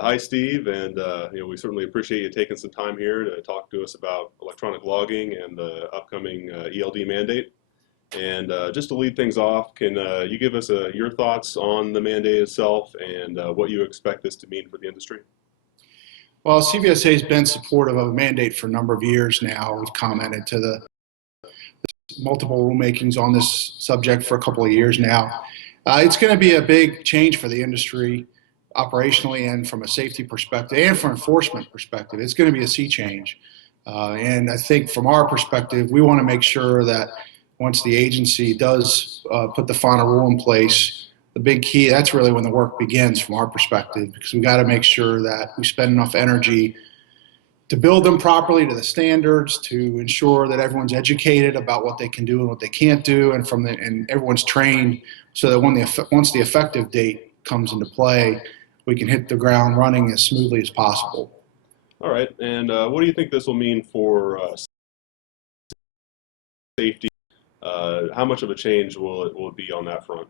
Hi, Steve, and we certainly appreciate you taking some time here to talk to us about electronic logging and the upcoming ELD mandate. And just to lead things off, can you give us your thoughts on the mandate itself and what you expect this to mean for the industry? Well, CVSA has been supportive of a mandate for a number of years now. We've commented to the multiple rulemakings on this subject for a couple of years now. It's going to be a big change for the industry operationally and from a safety perspective and from enforcement perspective. It's going to be a sea change. And I think from our perspective, we want to make sure that once the agency does put the final rule in place, the big key, that's really when the work begins from our perspective, because we've got to make sure that we spend enough energy to build them properly to the standards, to ensure that everyone's educated about what they can do and what they can't do, and everyone's trained so that once the effective date comes into play, we can hit the ground running as smoothly as possible. All right, and what do you think this will mean for safety? How much of a change will it be on that front?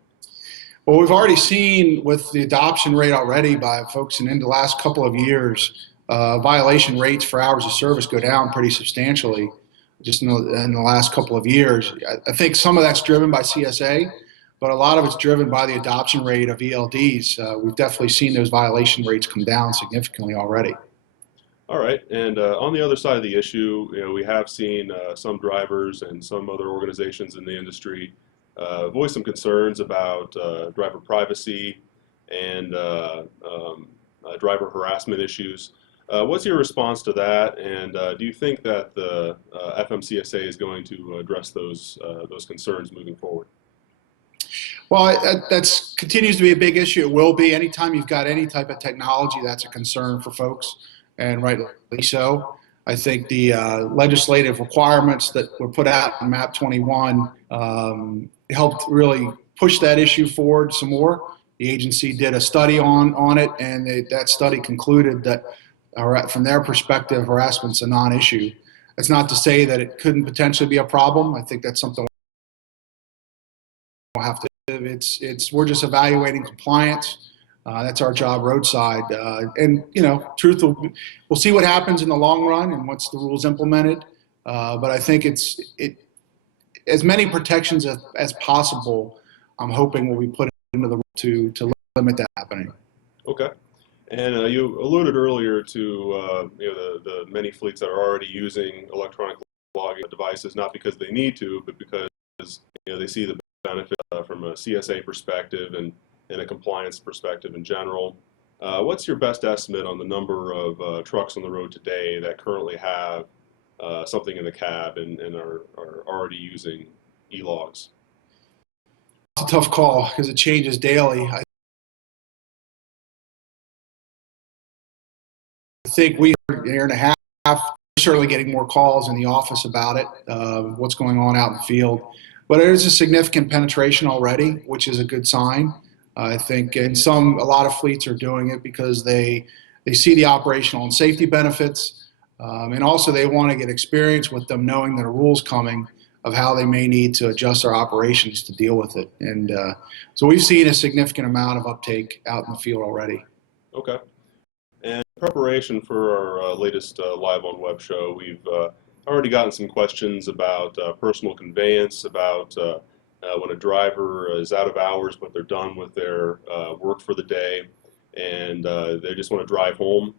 Well, we've already seen with the adoption rate already by folks in the last couple of years, violation rates for hours of service go down pretty substantially just in the last couple of years. I think some of that's driven by CSA, but a lot of it's driven by the adoption rate of ELDs. We've definitely seen those violation rates come down significantly already. All right, and on the other side of the issue, we have seen some drivers and some other organizations in the industry voice some concerns about driver privacy and driver harassment issues. What's your response to that, and do you think that the FMCSA is going to address those concerns moving forward? Well, that continues to be a big issue. It will be. Anytime you've got any type of technology, that's a concern for folks, and rightly so. I think the legislative requirements that were put out in MAP 21 helped really push that issue forward some more. The agency did a study on it, and that study concluded that from their perspective, harassment's a non-issue. That's not to say that it couldn't potentially be a problem. I think that's something we'll have to. We're just evaluating compliance. That's our job roadside. And we'll see what happens in the long run and once the rule's implemented. But I think it's as many protections as possible. I'm hoping will be put into the rule to limit that happening. Okay. And you alluded earlier to the many fleets that are already using electronic logging devices, not because they need to, but because they see the benefit from a CSA perspective and a compliance perspective in general. What's your best estimate on the number of trucks on the road today that currently have something in the cab and are already using e-logs? It's a tough call because it changes daily. I think we are a year and a half, we're certainly getting more calls in the office about it, what's going on out in the field. But there is a significant penetration already, which is a good sign. I think a lot of fleets are doing it because they see the operational and safety benefits, and also they want to get experience with them knowing that a rule's coming of how they may need to adjust their operations to deal with it. And so we've seen a significant amount of uptake out in the field already. Okay. And in preparation for our latest Live on Web show, we've already gotten some questions about personal conveyance, about when a driver is out of hours but they're done with their work for the day and they just want to drive home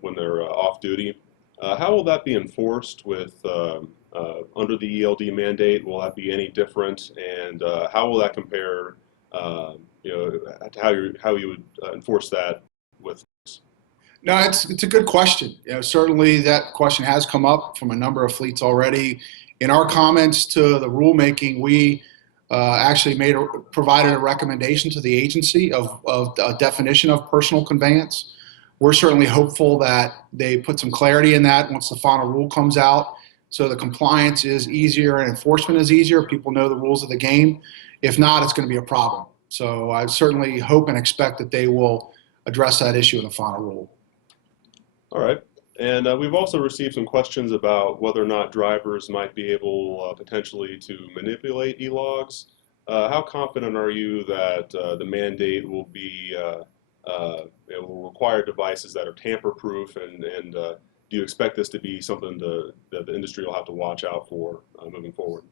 when they're off duty. How will that be enforced with under the ELD mandate? Will that be any different, and how will that compare to how you would enforce that with? No, it's a good question. Certainly that question has come up from a number of fleets already. In our comments to the rulemaking, we actually provided a recommendation to the agency of a definition of personal conveyance. We're certainly hopeful that they put some clarity in that once the final rule comes out, so the compliance is easier and enforcement is easier. People know the rules of the game. If not, it's going to be a problem. So I certainly hope and expect that they will address that issue in the final rule. All right. And we've also received some questions about whether or not drivers might be able potentially to manipulate e-logs. How confident are you that the mandate will be it will require devices that are tamper-proof, and do you expect this to be something that the industry will have to watch out for moving forward?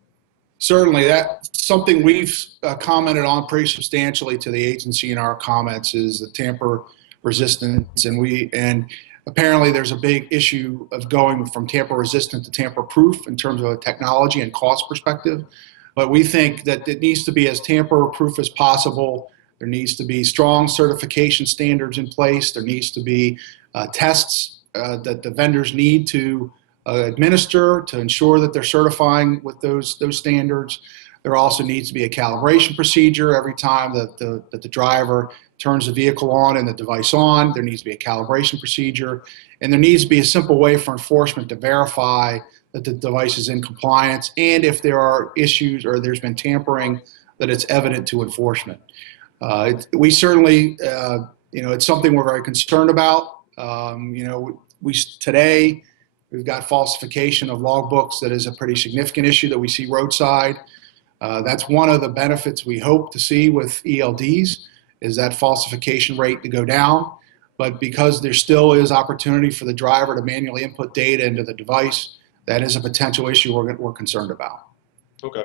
Certainly, that's something we've commented on pretty substantially to the agency in our comments is the tamper resistance, and apparently there's a big issue of going from tamper resistant to tamper proof in terms of a technology and cost perspective. But we think that it needs to be as tamper proof as possible. There needs to be strong certification standards in place. There needs to be tests that the vendors need to administer to ensure that they're certifying with those standards. There also needs to be a calibration procedure every time that the driver turns the vehicle on and the device on. There needs to be a calibration procedure, and there needs to be a simple way for enforcement to verify that the device is in compliance, and if there are issues or there's been tampering, that it's evident to enforcement. We certainly, it's something we're very concerned about. Today, we've got falsification of logbooks that is a pretty significant issue that we see roadside. That's one of the benefits we hope to see with ELDs, is that falsification rate to go down. But because there still is opportunity for the driver to manually input data into the device, that is a potential issue we're concerned about. Okay.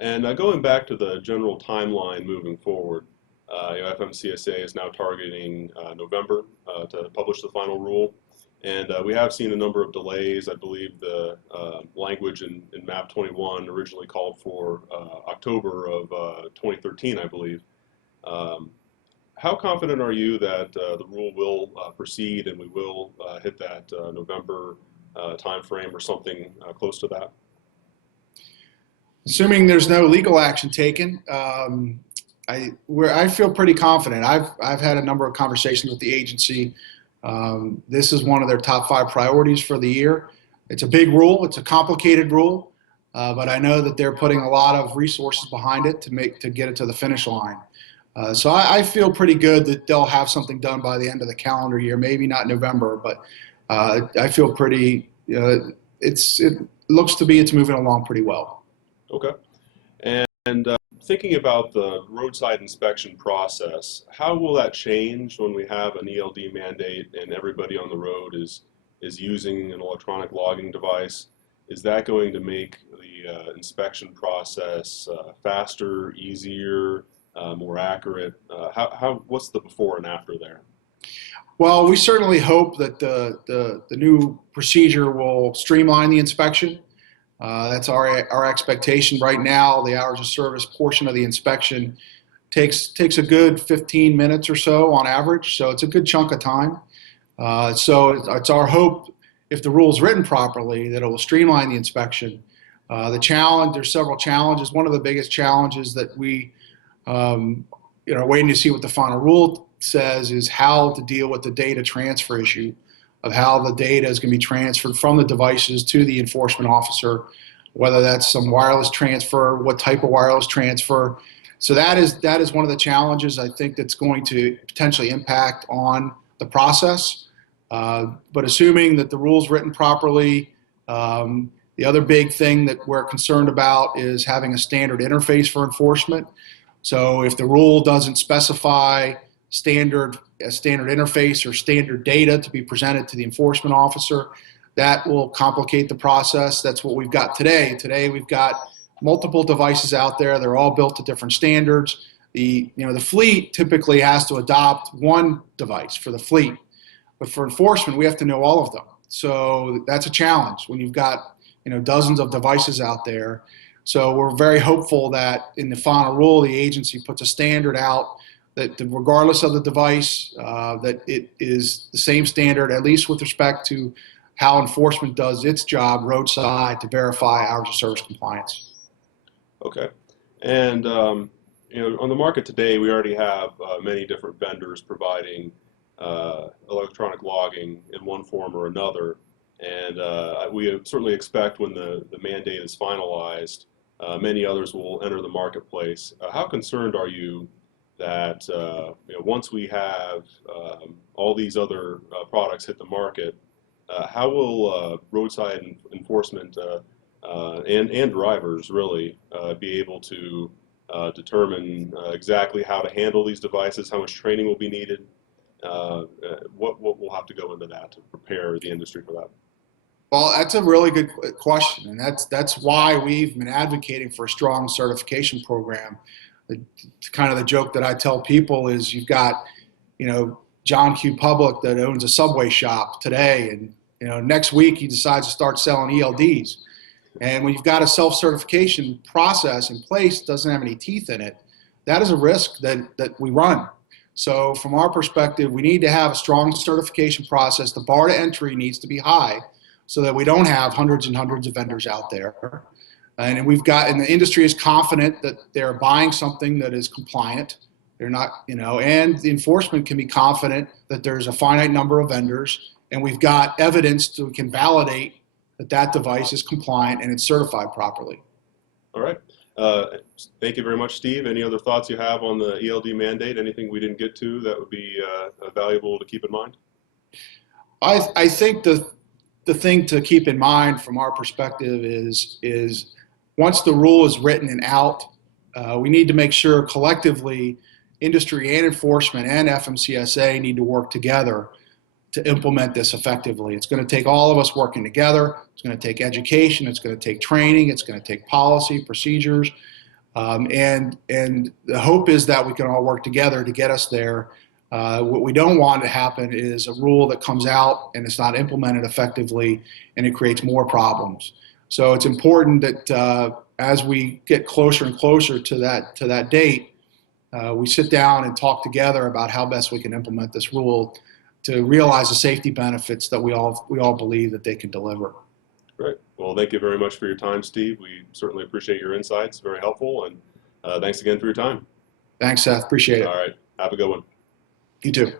And going back to the general timeline moving forward, FMCSA is now targeting November to publish the final rule. And we have seen a number of delays. I believe the language in MAP 21 originally called for October of 2013, I believe. How confident are you that the rule will proceed and we will hit that November timeframe or something close to that? Assuming there's no legal action taken, I feel pretty confident. I've had a number of conversations with the agency. This is one of their top 5 priorities for the year. It's a big rule. It's a complicated rule, but I know that they're putting a lot of resources behind it to get it to the finish line. So I feel pretty good that they'll have something done by the end of the calendar year. Maybe not November, but I feel pretty. It looks to be it's moving along pretty well. Okay. And thinking about the roadside inspection process, how will that change when we have an ELD mandate and everybody on the road is using an electronic logging device? Is that going to make the inspection process faster, easier, more accurate? What's the before and after there? Well, we certainly hope that the new procedure will streamline the inspection. That's our expectation right now. The hours of service portion of the inspection takes a good 15 minutes or so on average, so it's a good chunk of time. So it's our hope, if the rule's written properly, that it will streamline the inspection. There's several challenges. One of the biggest challenges that we waiting to see what the final rule says is how to deal with the data transfer issue of how the data is going to be transferred from the devices to the enforcement officer, whether that's some wireless transfer, what type of wireless transfer. So that is one of the challenges I think that's going to potentially impact on the process. But assuming that the rule's written properly, the other big thing that we're concerned about is having a standard interface for enforcement. So if the rule doesn't specify a standard interface or standard data to be presented to the enforcement officer, that will complicate the process. That's what we've got today. Today we've got multiple devices out there. They're all built to different standards. The fleet typically has to adopt one device for the fleet, but for enforcement we have to know all of them. So that's a challenge when you've got dozens of devices out there. So we're very hopeful that in the final rule the agency puts a standard out that regardless of the device, that it is the same standard, at least with respect to how enforcement does its job roadside to verify hours of service compliance. Okay. And on the market today, we already have many different vendors providing electronic logging in one form or another. And we certainly expect when the mandate is finalized, many others will enter the marketplace. How concerned are you that once we have all these other products hit the market, how will roadside enforcement and drivers really be able to determine exactly how to handle these devices, how much training will be needed, What will have to go into that to prepare the industry for that? Well, that's a really good question, and that's why we've been advocating for a strong certification program. Kind of the joke that I tell people is you've got, John Q. Public that owns a Subway shop today, and next week he decides to start selling ELDs. And when you've got a self-certification process in place, doesn't have any teeth in it, that is a risk that we run. So from our perspective, we need to have a strong certification process. The bar to entry needs to be high so that we don't have hundreds and hundreds of vendors out there. And the industry is confident that they're buying something that is compliant. They're not, and the enforcement can be confident that there's a finite number of vendors, and we've got evidence that we can validate that device is compliant and it's certified properly. All right. Thank you very much, Steve. Any other thoughts you have on the ELD mandate? Anything we didn't get to that would be valuable to keep in mind? I think the thing to keep in mind from our perspective is once the rule is written and out, we need to make sure collectively industry and enforcement and FMCSA need to work together to implement this effectively. It's going to take all of us working together. It's going to take education. It's going to take training. It's going to take policy, procedures. And the hope is that we can all work together to get us there. What we don't want to happen is a rule that comes out and it's not implemented effectively and it creates more problems. So it's important that as we get closer and closer to that date, we sit down and talk together about how best we can implement this rule to realize the safety benefits that we all believe that they can deliver. Great. Well, thank you very much for your time, Steve. We certainly appreciate your insights. Very helpful. And thanks again for your time. Thanks, Seth. Appreciate it. All right. Have a good one. You too.